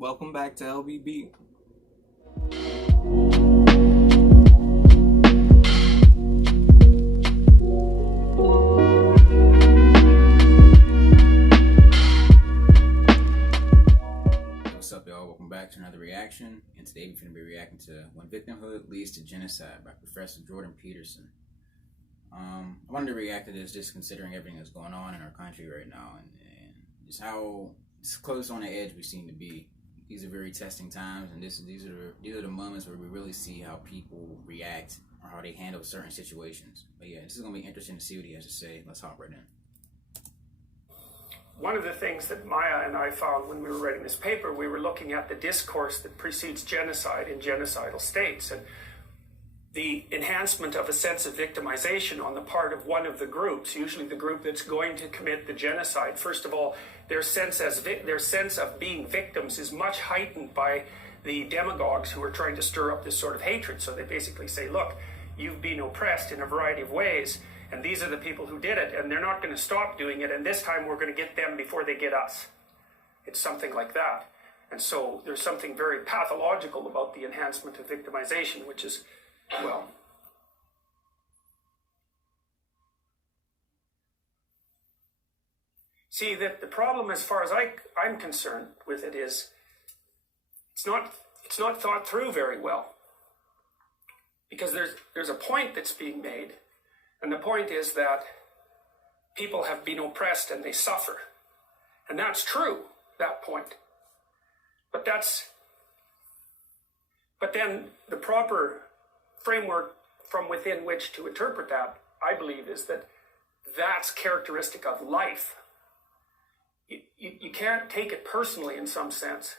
Welcome back to LBB. What's up, y'all? Welcome back to another reaction. And today we're going to be reacting to When Victimhood Leads to Genocide by Professor Jordan Peterson. I wanted to react to this just considering everything that's going on in our country right now and just how close on the edge we seem to be. These are very testing times, and these are the moments where we really see how people react or how they handle certain situations. But yeah, this is going to be interesting to see what he has to say. Let's hop right in. One of the things that Maya and I found when we were writing this paper, we were looking at the discourse that precedes genocide in genocidal states, and the enhancement of a sense of victimization on the part of one of the groups, usually the group that's going to commit the genocide. First of all, their sense of being victims is much heightened by the demagogues who are trying to stir up this sort of hatred. So they basically say, look, you've been oppressed in a variety of ways, and these are the people who did it, and they're not going to stop doing it, and this time we're going to get them before they get us. It's something like that. And so there's something very pathological about the enhancement of victimization, which is, well, see, that the problem as far as I'm concerned with it is it's not thought through very well, because there's a point that's being made, and the point is that people have been oppressed and they suffer, and that's true, that point, but then the proper framework from within which to interpret that, I believe, is that that's characteristic of life. You can't take it personally in some sense,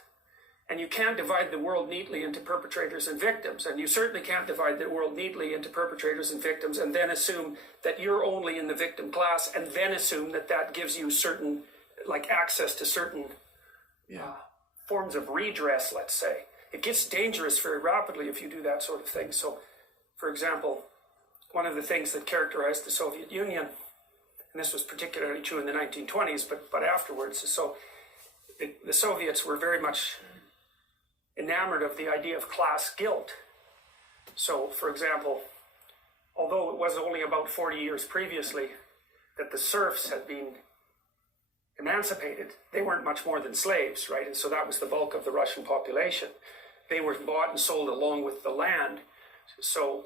and you can't divide the world neatly into perpetrators and victims, and you certainly can't divide the world neatly into perpetrators and victims and then assume that you're only in the victim class and then assume that that gives you certain, like, access to certain forms of redress, let's say. It gets dangerous very rapidly if you do that sort of thing. So, for example, one of the things that characterized the Soviet Union, and this was particularly true in the 1920s, but afterwards, so the Soviets were very much enamored of the idea of class guilt. So, for example, although it was only about 40 years previously that the serfs had been emancipated, they weren't much more than slaves, right? And so that was the bulk of the Russian population. They were bought and sold along with the land. So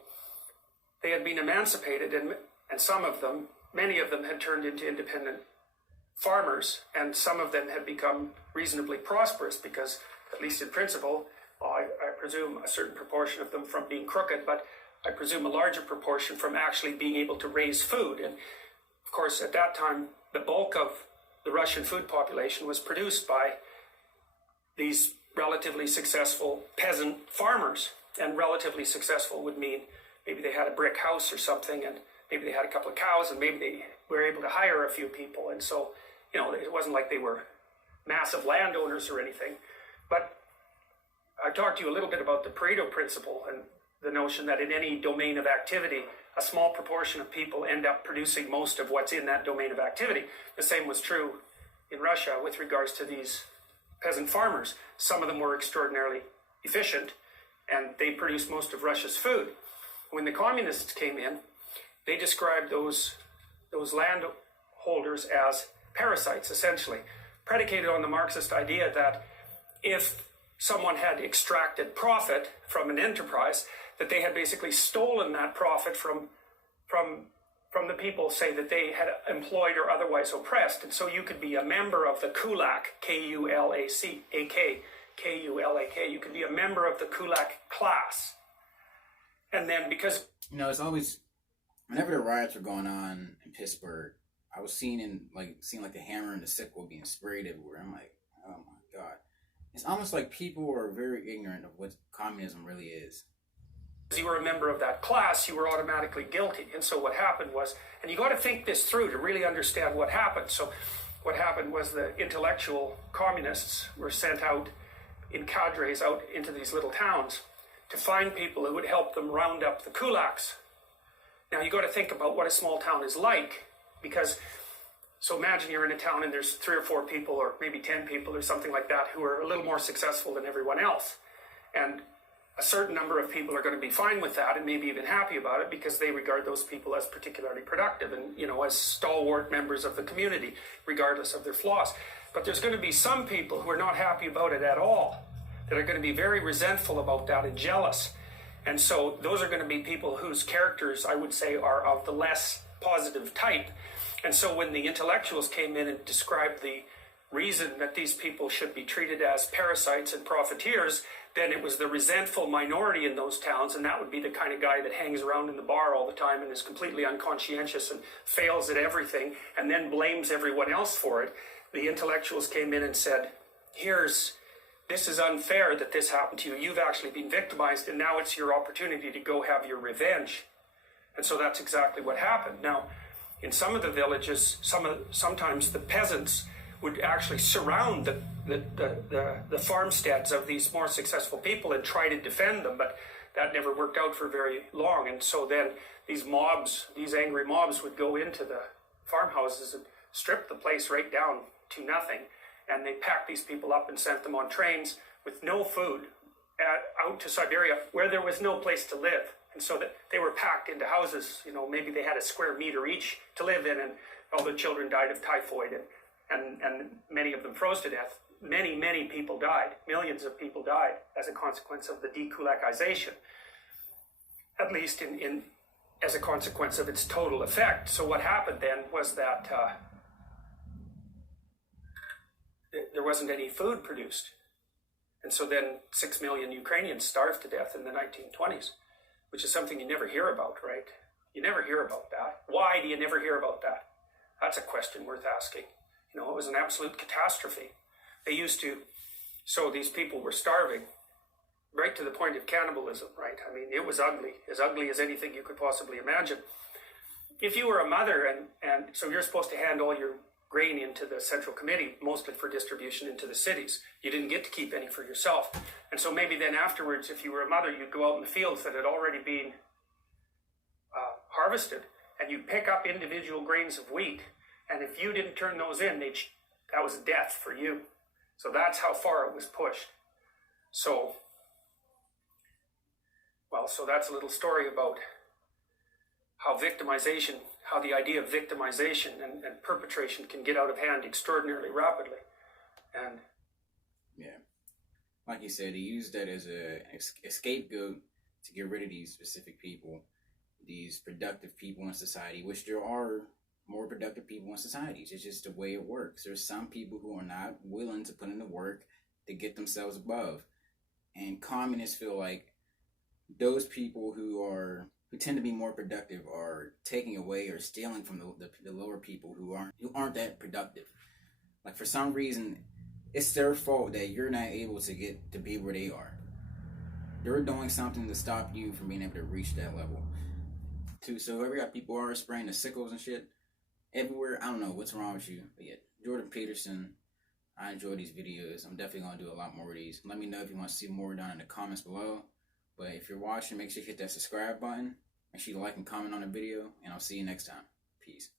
they had been emancipated, and some of them, many of them, had turned into independent farmers, and some of them had become reasonably prosperous because, at least in principle, I presume a certain proportion of them from being crooked, but I presume a larger proportion from actually being able to raise food. And of course, at that time, the bulk of the Russian food population was produced by these relatively successful peasant farmers. And relatively successful would mean maybe they had a brick house or something, and maybe they had a couple of cows, and maybe they were able to hire a few people. And so, you know, it wasn't like they were massive landowners or anything. But I talked to you a little bit about the Pareto principle and the notion that in any domain of activity, a small proportion of people end up producing most of what's in that domain of activity. The same was true in Russia with regards to these peasant farmers. Some of them were extraordinarily efficient, and they produced most of Russia's food. When the communists came in, they described those landholders as parasites, essentially, predicated on the Marxist idea that if someone had extracted profit from an enterprise, that they had basically stolen that profit from the people, say, that they had employed or otherwise oppressed. And so you could be a member of the kulak, K-U-L-A-K, K-U-L-A-K. You could be a member of the kulak class. And then because... You know, it's always... Whenever the riots were going on in Pittsburgh, I was seeing the hammer and the sickle being sprayed everywhere. I'm like, oh my God. It's almost like people are very ignorant of what communism really is. As you were a member of that class, you were automatically guilty. And so what happened was, and you got to think this through to really understand what happened. So what happened was the intellectual communists were sent out in cadres out into these little towns to find people who would help them round up the kulaks. Now you got to think about what a small town is like, because So imagine you're in a town and there's 3 or 4 people or maybe 10 people or something like that who are a little more successful than everyone else. And a certain number of people are going to be fine with that and maybe even happy about it because they regard those people as particularly productive and, you know, as stalwart members of the community, regardless of their flaws. But there's going to be some people who are not happy about it at all, that are going to be very resentful about that and jealous. And so those are going to be people whose characters, I would say, are of the less positive type. And so when the intellectuals came in and described the reason that these people should be treated as parasites and profiteers, then it was the resentful minority in those towns, and that would be the kind of guy that hangs around in the bar all the time and is completely unconscientious and fails at everything and then blames everyone else for it. The intellectuals came in and said, this is unfair that this happened to you. You've actually been victimized, and now it's your opportunity to go have your revenge. And so that's exactly what happened. Now, in some of the villages, sometimes the peasants would actually surround the farmsteads of these more successful people and try to defend them, but that never worked out for very long. And so then these angry mobs would go into the farmhouses and strip the place right down to nothing. And they packed these people up and sent them on trains with no food out to Siberia where there was no place to live. And so that they were packed into houses, you know, maybe they had a square meter each to live in, and all the children died of typhoid, and many of them froze to death. Many people died. Millions of people died as a consequence of the Dekulakization, at least as a consequence of its total effect. So what happened then was that there wasn't any food produced. And so then 6 million Ukrainians starved to death in the 1920s, which is something you never hear about, right? You never hear about that. Why do you never hear about that? That's a question worth asking. You know, it was an absolute catastrophe. So these people were starving right to the point of cannibalism, right? I mean, it was ugly as anything you could possibly imagine. If you were a mother and so you're supposed to hand all your grain into the central committee, mostly for distribution into the cities. You didn't get to keep any for yourself. And so maybe then afterwards, if you were a mother, you'd go out in the fields that had already been harvested, and you'd pick up individual grains of wheat. And if you didn't turn those in, that was death for you. So that's how far it was pushed. So that's a little story about how the idea of victimization and perpetration can get out of hand extraordinarily rapidly. And yeah, like you said, he used that as a scapegoat to get rid of these specific people, these productive people in society, which there are more productive people in societies. It's just the way it works. There's some people who are not willing to put in the work to get themselves above. And communists feel like those people who tend to be more productive are taking away or stealing from the lower people who aren't that productive. Like, for some reason, it's their fault that you're not able to get to be where they are. They're doing something to stop you from being able to reach that level. So every people are spraying the sickles and shit everywhere. I don't know what's wrong with you, but yeah, Jordan Peterson. I enjoy these videos. I'm definitely gonna do a lot more of these. Let me know if you want to see more down in the comments below. But if you're watching, make sure you hit that subscribe button. Make sure you like and comment on the video, and I'll see you next time. Peace.